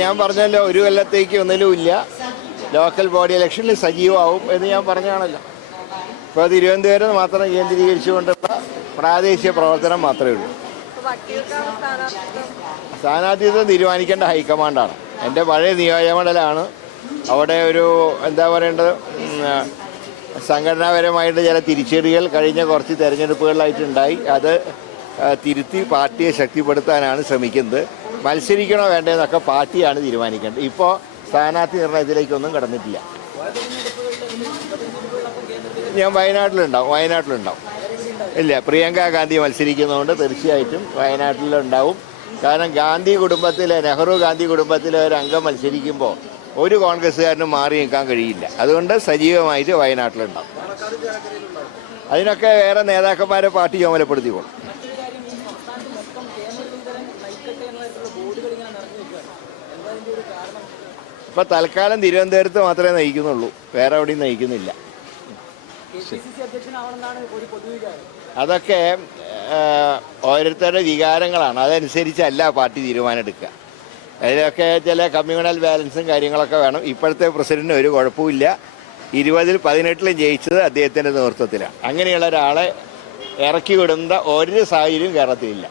ഞാൻ പറഞ്ഞല്ലോ ഒരു കൊല്ലത്തേക്ക് ഒന്നിലും ഇല്ല. ലോക്കൽ ബോഡി ഇലക്ഷനിൽ സജീവമാവും എന്ന് ഞാൻ പറഞ്ഞാണല്ലോ ഇപ്പോൾ തിരുവനന്തപുരം മാത്രം കേന്ദ്രീകരിച്ചുകൊണ്ടുള്ള പ്രാദേശിക പ്രവർത്തനം മാത്രമേ ഉള്ളൂ. സ്ഥാനാർത്ഥിത്വം തീരുമാനിക്കേണ്ട ഹൈക്കമാൻഡാണ്. എന്റെ പഴയ നിയോജകമണ്ഡലമാണ്. അവിടെ ഒരു എന്താ പറയേണ്ടത്? സംഘടനാപരമായിട്ട് ചില തിരിച്ചടികൾ കഴിഞ്ഞ കുറച്ച് തെരഞ്ഞെടുപ്പുകളിലായിട്ടുണ്ടായി. അത് തിരുത്തി പാർട്ടിയെ ശക്തിപ്പെടുത്താനാണ് ശ്രമിക്കുന്നത്. മത്സരിക്കണോ വേണ്ടതെന്നൊക്കെ പാർട്ടിയാണ് തീരുമാനിക്കേണ്ടത്. ഇപ്പോൾ സ്ഥാനാർത്ഥി നിർണയത്തിലേക്കൊന്നും കടന്നിട്ടില്ല. ഞാൻ വയനാട്ടിലുണ്ടാവും വയനാട്ടിലുണ്ടാവും. ഇല്ല പ്രിയങ്ക ഗാന്ധി മത്സരിക്കുന്നതുകൊണ്ട് തീർച്ചയായിട്ടും വയനാട്ടിലുണ്ടാവും. കാരണം ഗാന്ധി കുടുംബത്തിലെ നെഹ്റു ഗാന്ധി കുടുംബത്തിലെ ഒരു അംഗം മത്സരിക്കുമ്പോൾ ഒരു കോൺഗ്രസ്സുകാരനും മാറി നിൽക്കാൻ കഴിയില്ല. അതുകൊണ്ട് സജീവമായിട്ട് വയനാട്ടിലുണ്ടാവും. അതിനൊക്കെ വേറെ നേതാക്കന്മാരെ പാർട്ടി ചുമതലപ്പെടുത്തി ഇപ്പൊ തൽക്കാലം തിരുവനന്തപുരത്ത് മാത്രമേ നയിക്കുന്നുള്ളൂ. വേറെ എവിടെയും നയിക്കുന്നില്ല. അതൊക്കെ ഓരോരുത്തരുടെ വികാരങ്ങളാണ്. അതനുസരിച്ചല്ല പാർട്ടി തീരുമാനം എടുക്കുക അതിലൊക്കെ ചില കമ്മ്യൂണൽ ബാലൻസും കാര്യങ്ങളൊക്കെ വേണം. ഇപ്പോഴത്തെ പ്രസിഡന്റിന് ഒരു കുഴപ്പമില്ല ഇരുപതിൽ പതിനെട്ടിലും ജയിച്ചത് അദ്ദേഹത്തിന്റെ നേതൃത്വത്തിലാണ്. അങ്ങനെയുള്ള ഒരാളെ ഇറക്കി വിടുന്ന ഒരു സാഹചര്യവും കേരളത്തിലില്ല.